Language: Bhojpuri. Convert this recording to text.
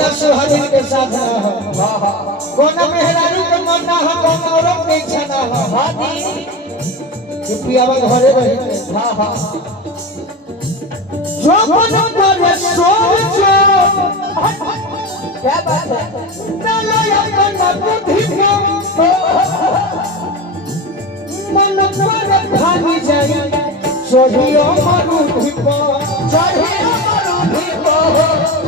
कोना सुहागिन के साथ कोना मेहरारू के मन ना हो कोना औरत के इच्छा ना हो कि पियावा घरे रहे हां हां जो मन करे सोचो क्या बात है ना लया करना बुद्धि को मन पर भागी जाई सोहियो मरुधि पर